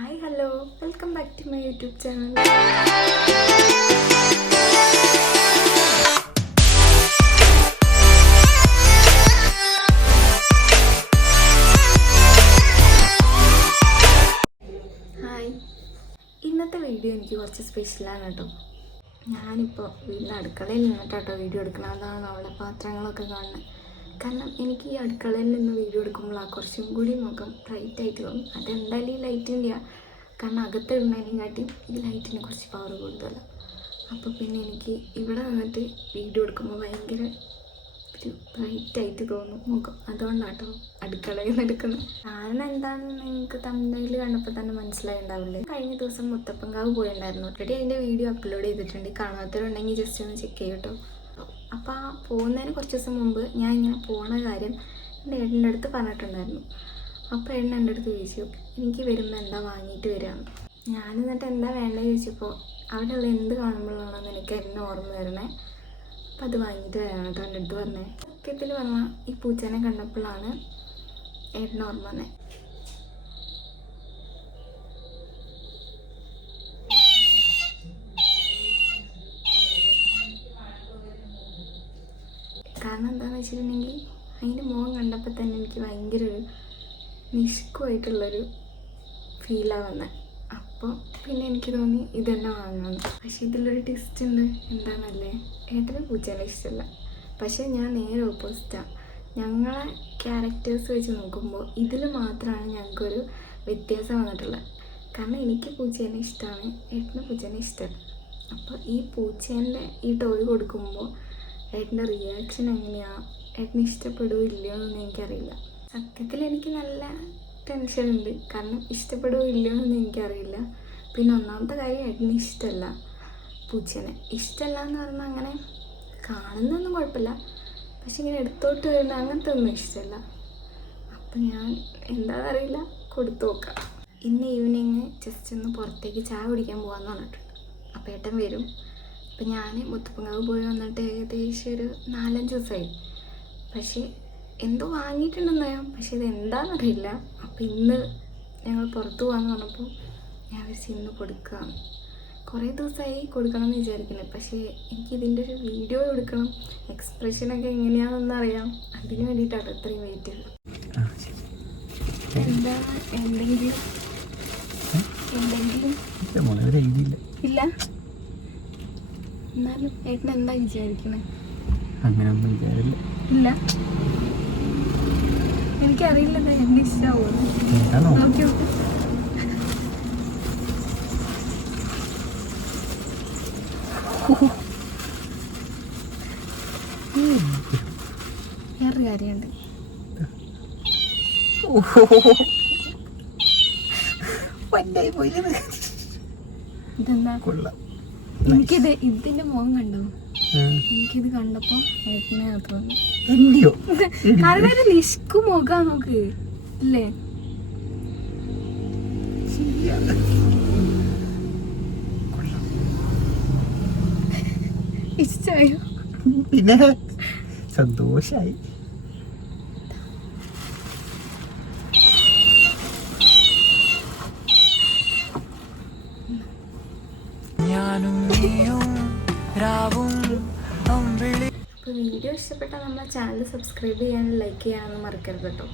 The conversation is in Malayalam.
Hi hello welcome back to my YouTube channel. Hi, ഇന്നത്തെ വീഡിയോ എനിക്ക് കുറച്ച് സ്പെഷ്യലാണ് കേട്ടോ. ഞാനിപ്പോൾ വീടിൻ്റെ അടുക്കളയിൽ നിന്നിട്ടോ വീഡിയോ എടുക്കണം. അതാണ് അവിടെ പാത്രങ്ങളൊക്കെ കാണുന്നത്. കാരണം എനിക്ക് ഈ അടുക്കളയിൽ നിന്ന് വീഡിയോ എടുക്കുമ്പോഴാണ് കുറച്ചും കൂടി മുഖം ബ്രൈറ്റായിട്ട് തോന്നും. അതെന്തായാലും ഈ ലൈറ്റിൻ്റെയാ. കാരണം അകത്തിടുന്നതിനെക്കാട്ടി ഈ ലൈറ്റിന് കുറച്ച് പവർ കൂടുതലാണ്. അപ്പോൾ പിന്നെ എനിക്ക് ഇവിടെ നിന്നിട്ട് വീഡിയോ എടുക്കുമ്പോൾ ഭയങ്കര ഒരു ബ്രൈറ്റായിട്ട് തോന്നും മുഖം. അതുകൊണ്ടാട്ടോ അടുക്കളയിൽ നിന്ന് എടുക്കുന്നത്. കാരണം എന്താണെന്ന് നിങ്ങൾക്ക് തമിഴിൽ കണ്ടപ്പോൾ തന്നെ മനസ്സിലായിട്ടുണ്ടാവില്ലേ. കഴിഞ്ഞ ദിവസം മുത്തപ്പൻകാവ് പോയിട്ടുണ്ടായിരുന്നു. ഓൾറെഡി അതിൻ്റെ വീഡിയോ അപ്ലോഡ് ചെയ്തിട്ടുണ്ട്. കാണാത്തവരുണ്ടെങ്കിൽ ജസ്റ്റ് ഒന്ന് ചെക്ക് ചെയ്യട്ടോ. അപ്പോൾ ആ പോകുന്നതിന് കുറച്ച് ദിവസം മുമ്പ് ഞാൻ ഇങ്ങനെ പോണ കാര്യം എൻ്റെ ഏട്ടൻ്റെ അടുത്ത് പറഞ്ഞിട്ടുണ്ടായിരുന്നു. അപ്പോൾ ഏട്ടൻ എൻ്റെ അടുത്ത് ചോദിച്ചു എനിക്ക് വരുമ്പോൾ എന്താ വാങ്ങിയിട്ട് വരികയാണ്. ഞാൻ എന്നിട്ട് എന്താ വേണ്ടത് ചോദിച്ചപ്പോൾ അവിടെയുള്ള എന്ത് കാണുമ്പോഴാണെന്ന് എനിക്ക് എന്നെ ഓർമ്മ വരണേ. അപ്പോൾ അത് വാങ്ങിയിട്ട് വരാണ് കേട്ടോ എൻ്റെ അടുത്ത് പറഞ്ഞത്. സത്യത്തിൽ പറഞ്ഞാൽ ഈ പൂച്ചേനെ കണ്ടപ്പോഴാണ് ഏട്ടന് ഓർമ്മ വന്നത്. കാരണം എന്താണെന്ന് വെച്ചിട്ടുണ്ടെങ്കിൽ അതിൻ്റെ മുഖം കണ്ടപ്പോൾ തന്നെ എനിക്ക് ഭയങ്കര ഒരു നിഷ്കുമായിട്ടുള്ളൊരു ഫീലാണ് വന്നത്. അപ്പോൾ പിന്നെ എനിക്ക് തോന്നി ഇതെന്നെ വാങ്ങാമെന്ന്. പക്ഷേ ഇതിലൊരു ട്വിസ്റ്റ് ഉണ്ട്. എന്താണെന്നല്ലേ, ഏട്ടന് പൂച്ചേനെ ഇഷ്ടമല്ല. പക്ഷേ ഞാൻ നേരെ ഓപ്പോസിറ്റാണ്. ഞങ്ങളെ ക്യാരക്ടേഴ്സ് വെച്ച് നോക്കുമ്പോൾ ഇതിൽ മാത്രമാണ് ഞങ്ങൾക്കൊരു വ്യത്യാസം വന്നിട്ടുള്ളത്. കാരണം എനിക്ക് പൂച്ചേനെ ഇഷ്ടമാണ്, ഏട്ടന് പൂച്ചേനെ ഇഷ്ടമല്ല. അപ്പോൾ ഈ പൂച്ചേൻ്റെ ഈ ടോയ് കൊടുക്കുമ്പോൾ ഏട്ടൻ്റെ റിയാക്ഷൻ എങ്ങനെയാണ്, ഏട്ടന് ഇഷ്ടപ്പെടുമോ ഇല്ലയോ എന്നൊന്നും എനിക്കറിയില്ല. സത്യത്തിൽ എനിക്ക് നല്ല ടെൻഷനുണ്ട്. കാരണം ഇഷ്ടപ്പെടുമോ ഇല്ലയോ എന്നൊന്നും എനിക്കറിയില്ല. പിന്നെ ഒന്നാമത്തെ കാര്യം ഏട്ടന് ഇഷ്ടമല്ല, പൂച്ചേനെ ഇഷ്ടമല്ല എന്ന് പറഞ്ഞാൽ അങ്ങനെ കാണുന്നൊന്നും കുഴപ്പമില്ല. പക്ഷെ ഇങ്ങനെ എടുത്തോട്ട് വരുന്ന അങ്ങനത്തെ ഒന്നും ഇഷ്ടമല്ല. അപ്പം ഞാൻ എന്താണെന്നറിയില്ല, കൊടുത്തു നോക്കാം. ഇന്ന് ഈവനിങ് ജസ്റ്റ് ഒന്ന് പുറത്തേക്ക് ചായ കുടിക്കാൻ പോകാമെന്ന് പറഞ്ഞിട്ടുണ്ട്. അപ്പോൾ ഏട്ടൻ വരും. അപ്പം ഞാൻ മുത്തപ്പൻകാവ് പോയി വന്നിട്ട് ഏകദേശം ഒരു 4-5 ദിവസമായി. പക്ഷേ എന്തോ വാങ്ങിയിട്ടുണ്ടെന്നറിയാം, പക്ഷേ ഇത് എന്താണെന്നറിയില്ല. അപ്പോൾ ഇന്ന് ഞങ്ങൾ പുറത്ത് പോകാമെന്ന് പറഞ്ഞപ്പോൾ ഞാൻ വിചാരിച്ച് ഇന്ന് കൊടുക്കുകയാണ്. കുറേ ദിവസമായി കൊടുക്കണം എന്ന് വിചാരിക്കുന്നത്. പക്ഷേ എനിക്കിതിൻ്റെ ഒരു വീഡിയോ എടുക്കണം, എക്സ്പ്രഷനൊക്കെ എങ്ങനെയാണെന്ന് അറിയാം. അതിന് വേണ്ടിയിട്ടാണ് ഇത്രയും വെയിറ്റ് ചെയ്തത്. എന്താ എന്തെങ്കിലും ഇല്ല? എന്നാലും ഏട്ടൻ എന്താ വിചാരിക്കണേ? അങ്ങനെയൊന്നും വിചാരില്ല. ഇല്ല, എനിക്കറിയില്ല എന്നെ ഇഷ്ടമാവുമോ. നോക്കി നോക്ക്. വേറൊരു കാര്യമുണ്ട്. ഇതെന്താ, എനിക്കിത് ഇതിന്റെ മുഖം കണ്ടോ? എനിക്കിത് കണ്ടപ്പോ ഏട്ടനെ തോന്നി. കാരണം ഒരു ലിഷ്കു മുഖം നോക്ക് അല്ലേ? ഇഷ്ടമായോ? പിന്നെ സന്തോഷായി. അപ്പോൾ വീഡിയോ ഇഷ്ടപ്പെട്ടാൽ നമ്മളെ ചാനൽ സബ്സ്ക്രൈബ് ചെയ്യാനും ലൈക്ക് ചെയ്യാനൊന്നും മറക്കരുത് കേട്ടോ.